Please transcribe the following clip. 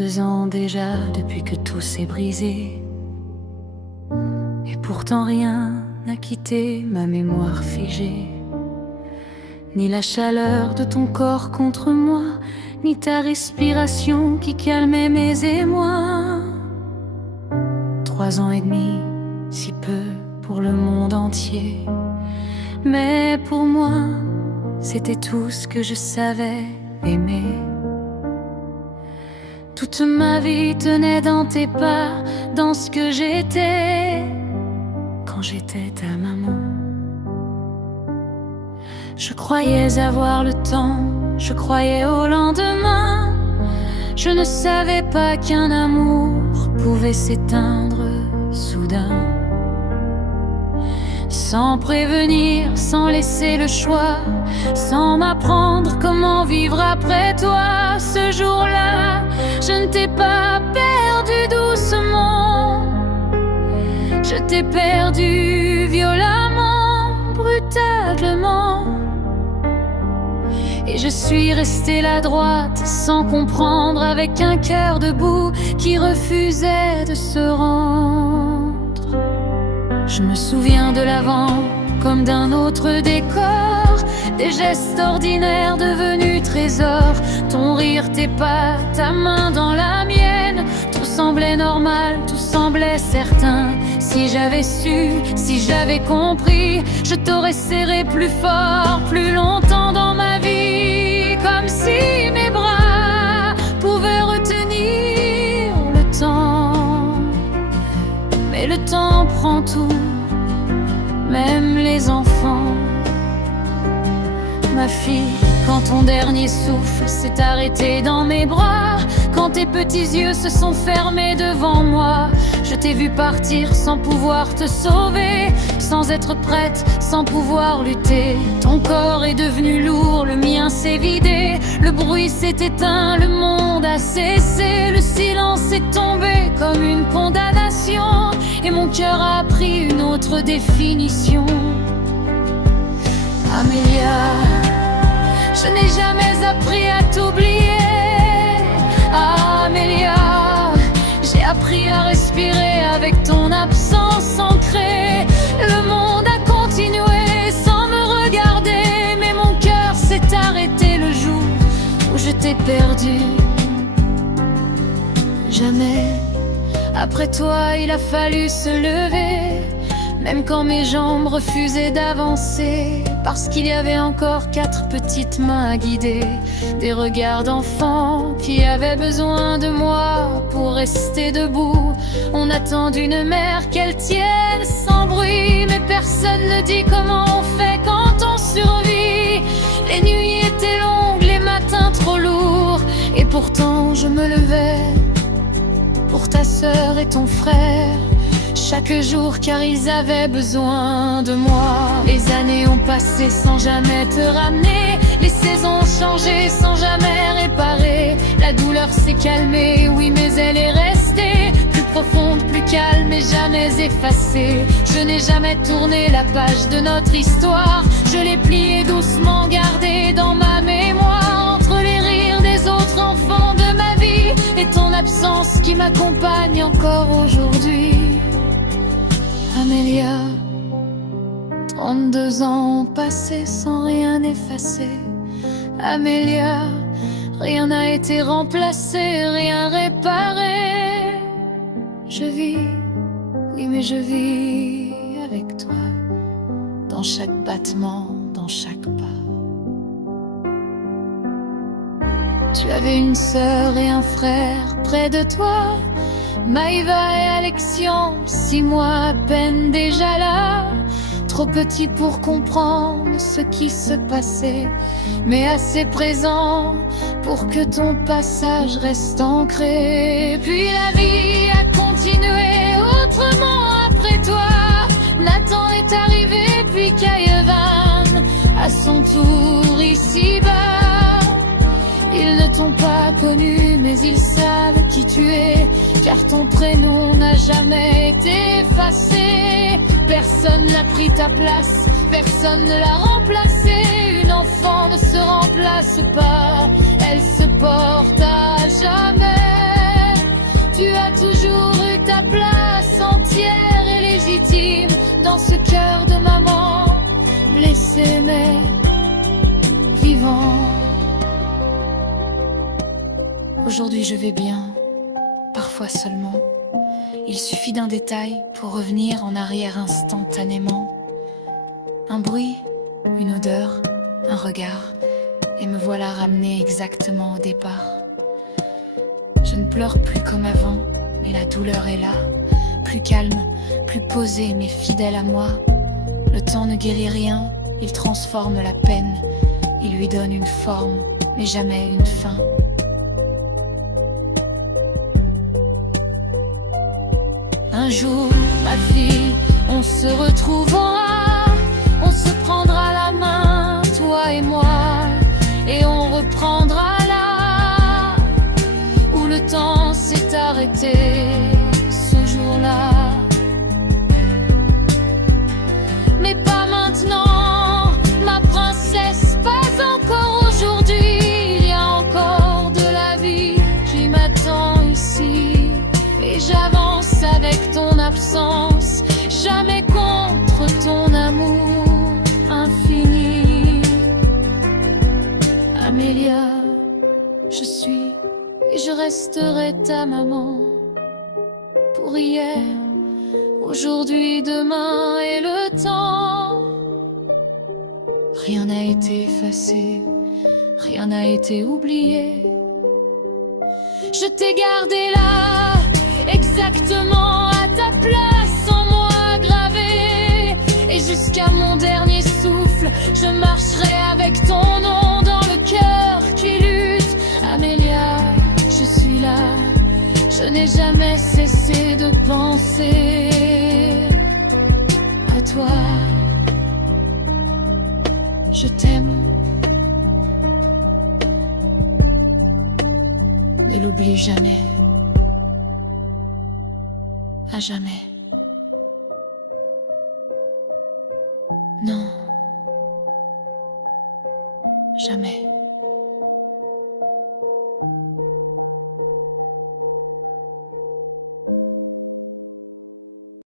32 ans déjà depuis que tout s'est brisé. Et pourtant rien n'a quitté ma mémoire figée. Ni la chaleur de ton corps contre moi, ni ta respiration qui calmait mes émois. 3 ans et demi, si peu pour le monde entier. Mais pour moi, c'était tout ce que je savais aimer. Toute ma vie tenait dans tes pas, dans ce que j'étais quand j'étais ta maman. Je croyais avoir le temps, je croyais au lendemain. Je ne savais pas qu'un amour pouvait s'éteindre soudain. Sans prévenir, sans laisser le choix, sans m'apprendre comment vivre après toi. Ce jour-là, je ne t'ai pas perdu doucement. Je t'ai perdu violemment, brutalement. Et je suis restée là droite, sans comprendre, avec un cœur debout qui refusait de se rendre. Je me souviens de l'avant comme d'un autre décor, des gestes ordinaires devenus trésors. Ton rire, tes pas, ta main dans la mienne. Tout semblait normal, tout semblait certain. Si j'avais su, si j'avais compris, je t'aurais serré plus fort, plus longtemps dans ma vie. Comme si mes bras pouvaient retenir le temps. Mais le temps prend tout, même les enfants. Ma fille, quand ton dernier souffle s'est arrêté dans mes bras, quand tes petits yeux se sont fermés devant moi, je t'ai vu partir sans pouvoir te sauver, sans être prête, sans pouvoir lutter. Ton corps est devenu lourd, le mien s'est vidé, le bruit s'est éteint, le monde a cessé, le silence est tombé comme une condamnation, et mon cœur a pris une autre définition. Amélia, je n'ai jamais appris à t'oublier. Amélia, j'ai appris à respirer avec ton absence ancrée. Le monde a continué sans me regarder, mais mon cœur s'est arrêté le jour où je t'ai perdu. Jamais après toi il a fallu se lever, même quand mes jambes refusaient d'avancer, parce qu'il y avait encore 4 petites mains à guider, des regards d'enfants qui avaient besoin de moi pour rester debout. On attend d'une mère qu'elle tienne sans bruit, mais personne ne dit comment on fait quand on survit. Les nuits étaient longues, les matins trop lourds, et pourtant je me levais pour ta sœur et ton frère chaque jour, car ils avaient besoin de moi. Les années ont passé sans jamais te ramener, les saisons ont changé sans jamais réparer. La douleur s'est calmée, oui, mais elle est restée, plus profonde, plus calme, mais jamais effacée. Je n'ai jamais tourné la page de notre histoire, je l'ai pliée doucement, gardée dans ma mémoire, entre les rires des autres enfants de ma vie et ton absence qui m'accompagne encore aujourd'hui. Amélia, 32 ans ont passé sans rien effacer. Amélia, rien n'a été remplacé, rien réparé. Je vis, oui mais je vis avec toi, dans chaque battement, dans chaque pas. Tu avais une sœur et un frère près de toi, Maïva et Alexion, 6 mois à peine déjà là, trop petits pour comprendre ce qui se passait, mais assez présents pour que ton passage reste ancré. Puis la vie a continué autrement après toi. Nathan est arrivé, puis Caïvan, à son tour ici-bas. Ils ne t'ont pas connu, mais ils savent qui tu es, car ton prénom n'a jamais été effacé. Personne n'a pris ta place, personne ne l'a remplacé. Une enfant ne se remplace pas, elle se porte à jamais. s'aimait vivant. Aujourd'hui je vais bien, parfois seulement. Il suffit d'un détail pour revenir en arrière instantanément. Un bruit, une odeur, un regard, et me voilà ramené exactement au départ. Je ne pleure plus comme avant, mais la douleur est là, plus calme, plus posée, mais fidèle à moi. Le temps ne guérit rien, il transforme la peine, il lui donne une forme, mais jamais une fin. Un jour, ma fille, on se retrouvera, on se prendra la main, toi et moi, et on reprendra là où le temps s'est arrêté ce jour-là. Mais pas maintenant, ma princesse, pas encore aujourd'hui. Il y a encore de la vie qui m'attend ici, et j'avance avec ton absence, jamais contre ton amour infini. Amélia, je suis et je resterai ta maman, pour hier, aujourd'hui, demain et le temps. Rien n'a été effacé, rien n'a été oublié. Je t'ai gardé là, exactement à ta place, en moi gravé. Et jusqu'à mon dernier souffle, je marcherai avec ton nom dans le cœur qui lutte. Amélia, je suis là, je n'ai jamais cessé de penser à toi. Je t'aime, ne l'oublie jamais, à jamais. Non, jamais.